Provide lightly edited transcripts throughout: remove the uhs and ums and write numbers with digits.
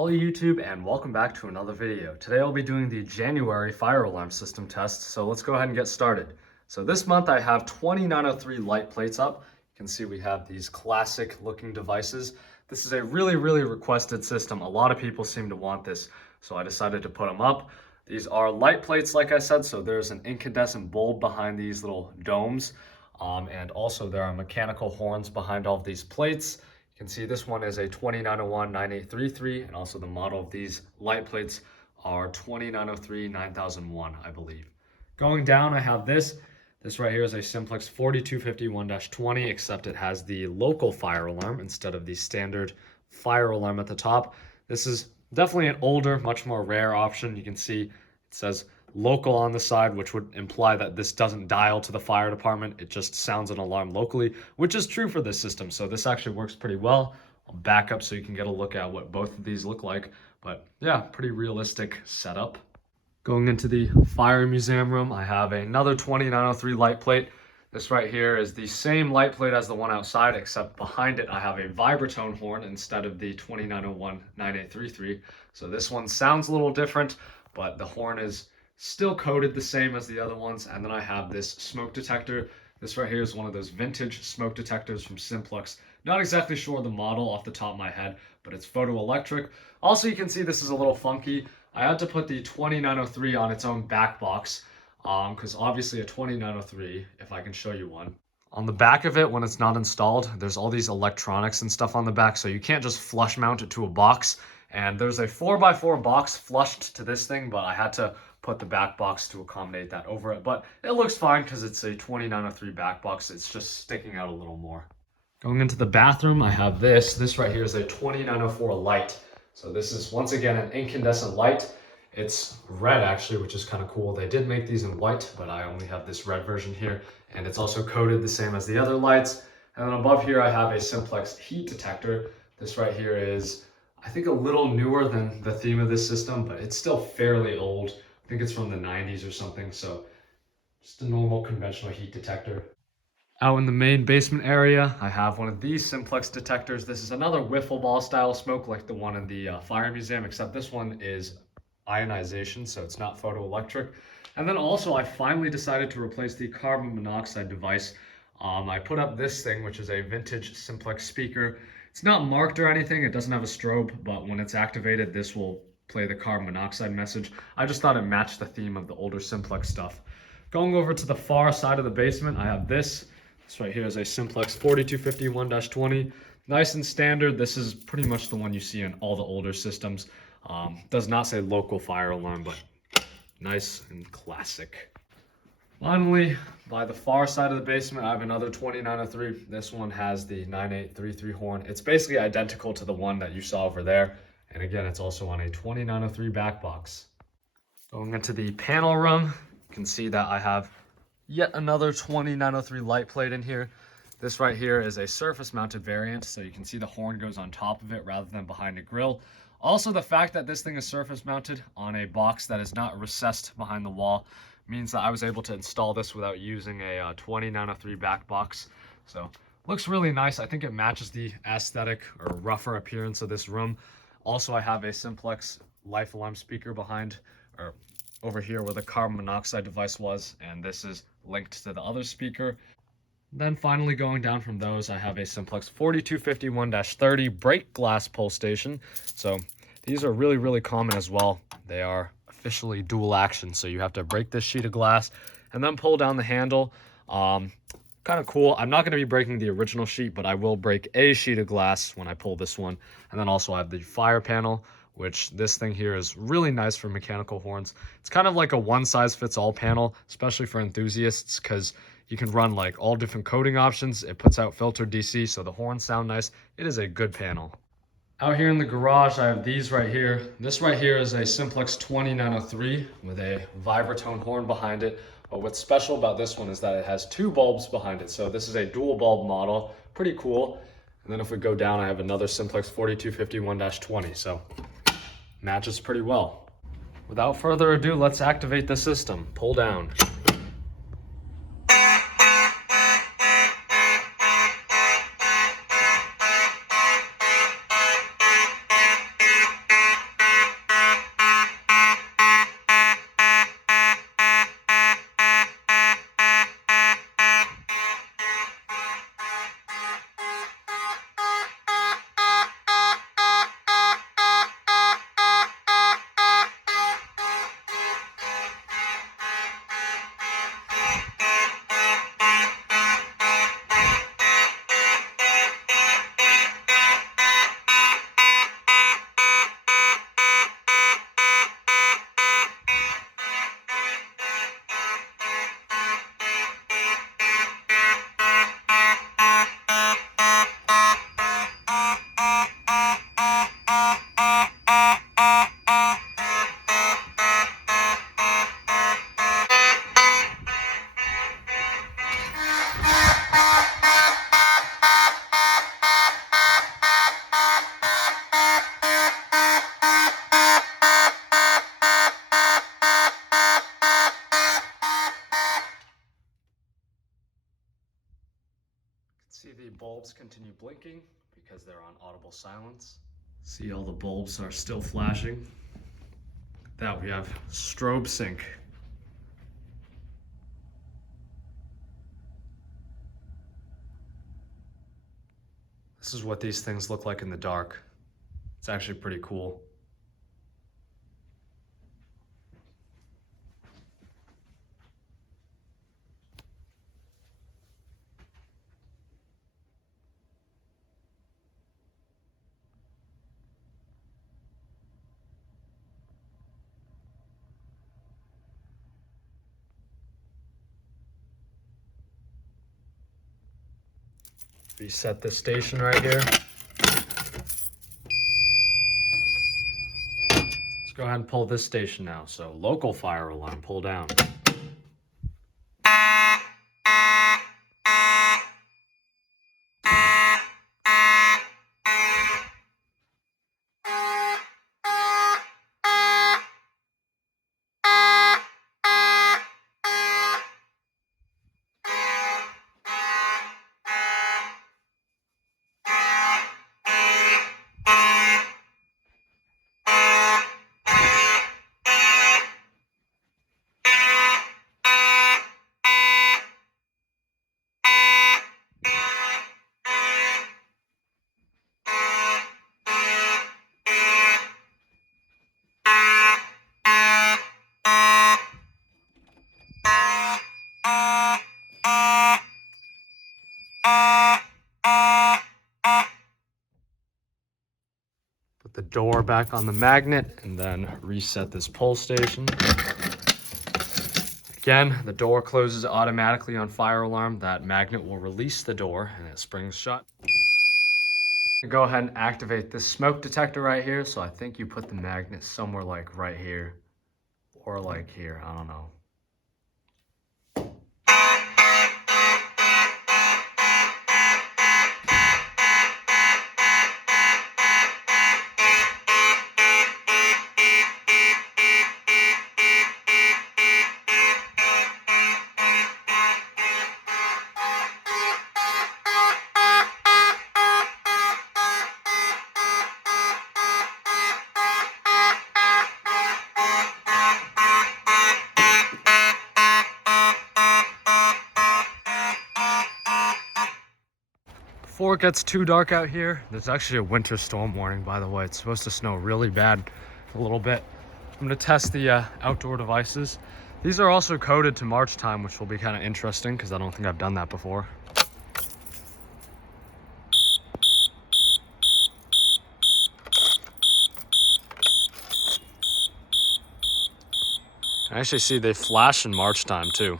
Hello YouTube and welcome back to another video. Today I'll be doing the January fire alarm system test, so let's go ahead and get started. So this month I have 2903 light plates up. You can see we have these classic looking devices. This is a really requested system. A lot of people seem to want this, so I decided to put them up. These are light plates like I said, so there's an incandescent bulb behind these little domes, and also there are mechanical horns behind all of these plates. You can see this one is a 2901-9833, and also the model of these light plates are 2903-9001, I believe. Going down, I have this. This right here is a Simplex 4251-20, except it has the local fire alarm instead of the standard fire alarm at the top. This is definitely an older, much more rare option. You can see it says local on the side, which would imply that this doesn't dial to the fire department. It just sounds an alarm locally, which is true for this system. So this actually works pretty well. I'll back up so you can get a look at what both of these look like. But yeah, pretty realistic setup. Going into the fire museum room, I have another 2903 light plate. This right here is the same light plate as the one outside, except behind it I have a vibratone horn instead of the 2901-9833. So this one sounds a little different, but the horn is still coated the same as the other ones. And then I have this smoke detector. This right here is one of those vintage smoke detectors from Simplex. Not exactly sure the model off the top of my head, but it's photoelectric. Also, you can see this is a little funky. I had to put the 2903 on its own back box, because obviously a 2903, if I can show you one. On the back of it, when it's not installed, there's all these electronics and stuff on the back, so you can't just flush mount it to a box. And there's a 4x4 box flushed to this thing, but I had to put the back box to accommodate that over it. But it looks fine because it's a 2903 back box. It's just sticking out a little more. Going into the bathroom, I have this. This right here is a 2904 light. So this is once again an incandescent light. It's red actually, which is kind of cool. They did make these in white, but I only have this red version here. And it's also coated the same as the other lights. And then above here, I have a Simplex heat detector. This right here is, I think, a little newer than the theme of this system, but it's still fairly old. I think it's from the 90s or something. So just a normal conventional heat detector. Out in the main basement area, I have one of these Simplex detectors. This is another wiffle ball style smoke like the one in the fire museum, except this one is ionization, so it's not photoelectric. And then also I finally decided to replace the carbon monoxide device. I put up this thing, which is a vintage Simplex speaker. It's not marked or anything, it doesn't have a strobe, but when it's activated, this will play the carbon monoxide message. I just thought it matched the theme of the older Simplex stuff. Going over to the far side of the basement, I have this. This right here is a Simplex 4251-20. Nice and standard. This is pretty much the one you see in all the older systems. Does not say local fire alarm, but nice and classic. Finally, by the far side of the basement, I have another 2903. This one has the 9833 horn. It's basically identical to the one that you saw over there. And again, it's also on a 2903 back box. Going into the panel room, you can see that I have yet another 2903 light plate in here. This right here is a surface mounted variant, so you can see the horn goes on top of it rather than behind a grill. Also, the fact that this thing is surface mounted on a box that is not recessed behind the wall means that I was able to install this without using a 2903 back box. So looks really nice. I think it matches the aesthetic or rougher appearance of this room. Also, I have a Simplex life alarm speaker behind, or over here where the carbon monoxide device was, and this is linked to the other speaker. Then finally going down from those, I have a Simplex 4251-30 break glass pull station. So these are really common as well. They are officially dual action, so you have to break this sheet of glass and then pull down the handle. Kind of cool. I'm not going to be breaking the original sheet, but I will break a sheet of glass when I pull this one. And then also I have the fire panel, which this thing here is really nice for mechanical horns. It's kind of like a one-size-fits-all panel, especially for enthusiasts, because you can run like all different coating options. It puts out filtered DC, so the horns sound nice. It is a good panel. Out here in the garage, I have these right here. This right here is a Simplex 2903 with a vibratone horn behind it. But what's special about this one is that it has two bulbs behind it. So this is a dual bulb model, pretty cool. And then if we go down, I have another Simplex 4251-20. So matches pretty well. Without further ado, let's activate the system. Pull down. bulbs continue blinking because they're on audible silence. See, all the bulbs are still flashing. That we have strobe sync. This is what these things look like in the dark. It's actually pretty cool. Reset this station right here. Let's go ahead and pull this station now. So local fire alarm, pull down. Put the door back on the magnet and then reset this pull station. Again, the door closes automatically on fire alarm. That magnet will release the door and it springs shut. Go ahead and activate this smoke detector right here. So I think you put the magnet somewhere like right here or like here, I don't know. Before it gets too dark out here, there's actually a winter storm warning, by the way. It's supposed to snow really bad a little bit. I'm gonna test the outdoor devices. These are also coded to March time, which will be kind of interesting because I don't think I've done that before. I actually see they flash in March time too.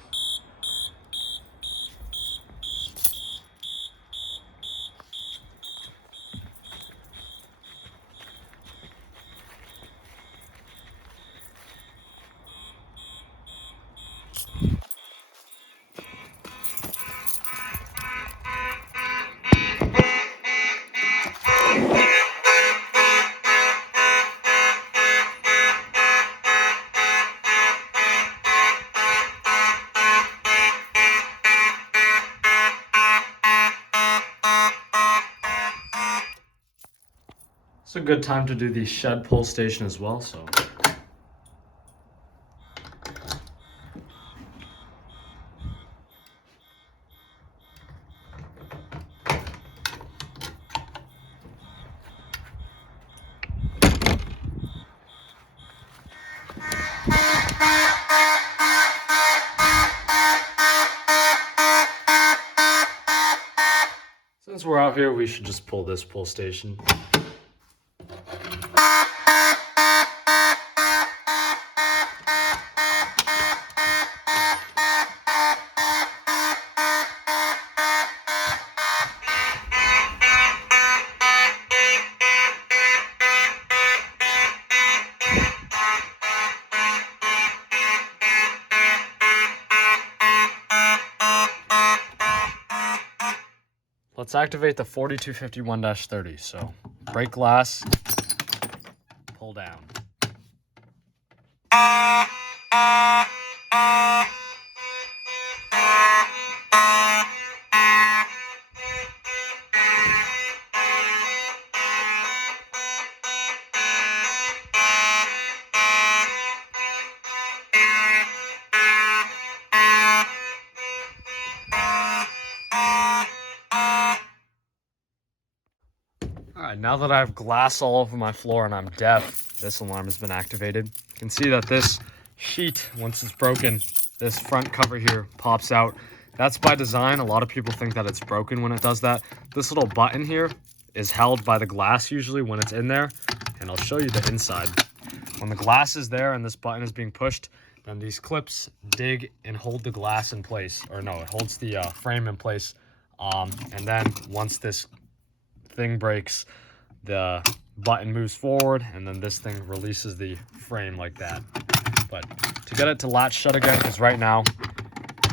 It's a good time to do the shed pull station as well, so. Since we're out here, we should just pull this pull station. Let's activate the 4251-30. So break glass, pull down. now that I have glass all over my floor and I'm deaf, this alarm has been activated. You can see that this sheet, once it's broken, this front cover here pops out. That's by design. A lot of people think that it's broken when it does that. This little button here is held by the glass usually when it's in there, and I'll show you the inside. When the glass is there and this button is being pushed, then these clips dig and hold the glass in place, or no, it holds the frame in place. And then once this thing breaks, the button moves forward, and then this thing releases the frame like that. But to get it to latch shut again, because right now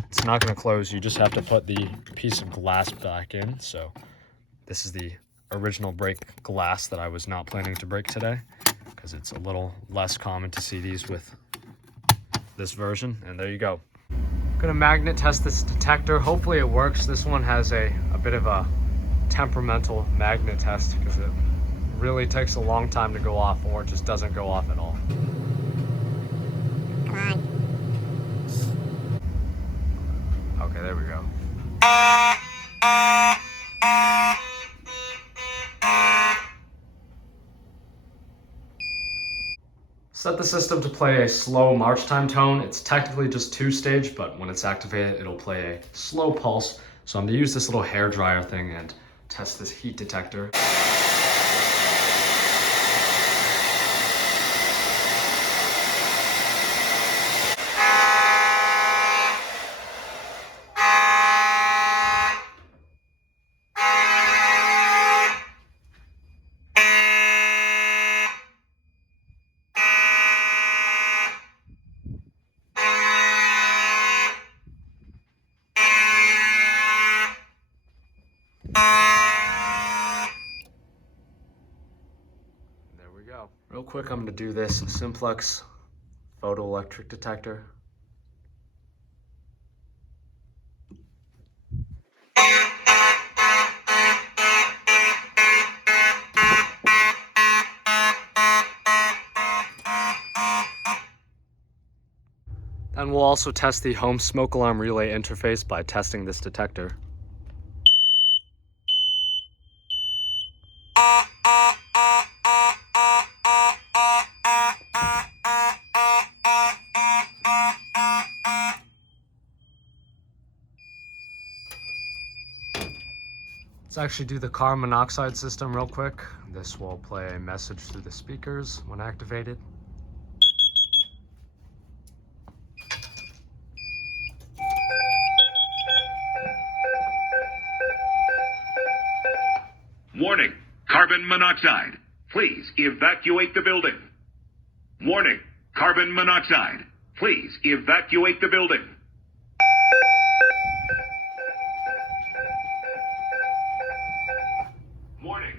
it's not going to close, you just have to put the piece of glass back in. So this is the original break glass that I was not planning to break today, because it's a little less common to see these with this version. And there you go. I'm gonna magnet test this detector. Hopefully it works. This one has a bit of a temperamental magnet test because it really takes a long time to go off, or it just doesn't go off at all. Come on. Okay, there we go. Set the system to play a slow march time tone. It's technically just 2-stage, but when it's activated, it'll play a slow pulse. So I'm gonna use this little hair dryer thing and test this heat detector. There we go. Real quick, I'm gonna do this Simplex photoelectric detector. And we'll also test the home smoke alarm relay interface by testing this detector. Let's actually do the carbon monoxide system real quick. This will play a message through the speakers when activated. Warning, carbon monoxide. Please evacuate the building. Warning, carbon monoxide. Please evacuate the building. Warning.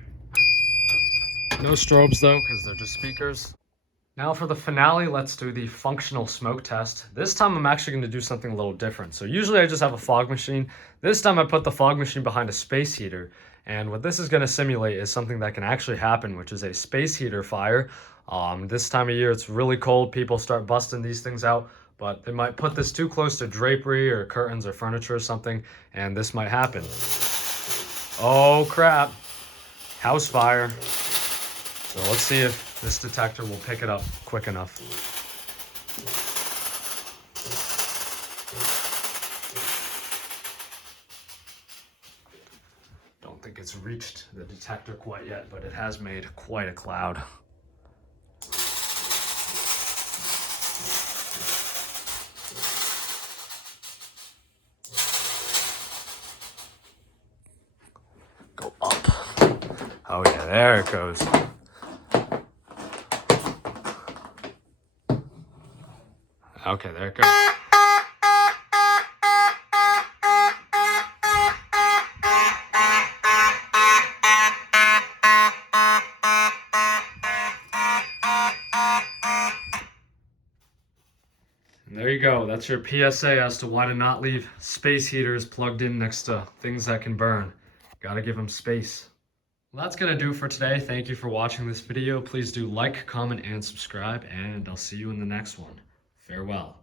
No strobes though, because they're just speakers. Now for the finale, let's do the functional smoke test. This time I'm actually going to do something a little different. So usually I just have a fog machine. This time I put the fog machine behind a space heater. And what this is going to simulate is something that can actually happen, which is a space heater fire. This time of year, it's really cold. People start busting these things out, but they might put this too close to drapery or curtains or furniture or something, and this might happen. Oh crap, house fire. So let's see if this detector will pick it up quick enough. Don't think it's reached the detector quite yet, but it has made quite a cloud. Go up. Oh yeah, there it goes. Okay, there it goes. And there you go. That's your PSA as to why to not leave space heaters plugged in next to things that can burn. Gotta give them space. Well, that's gonna do for today. Thank you for watching this video. Please do like, comment, and subscribe, and I'll see you in the next one. Farewell.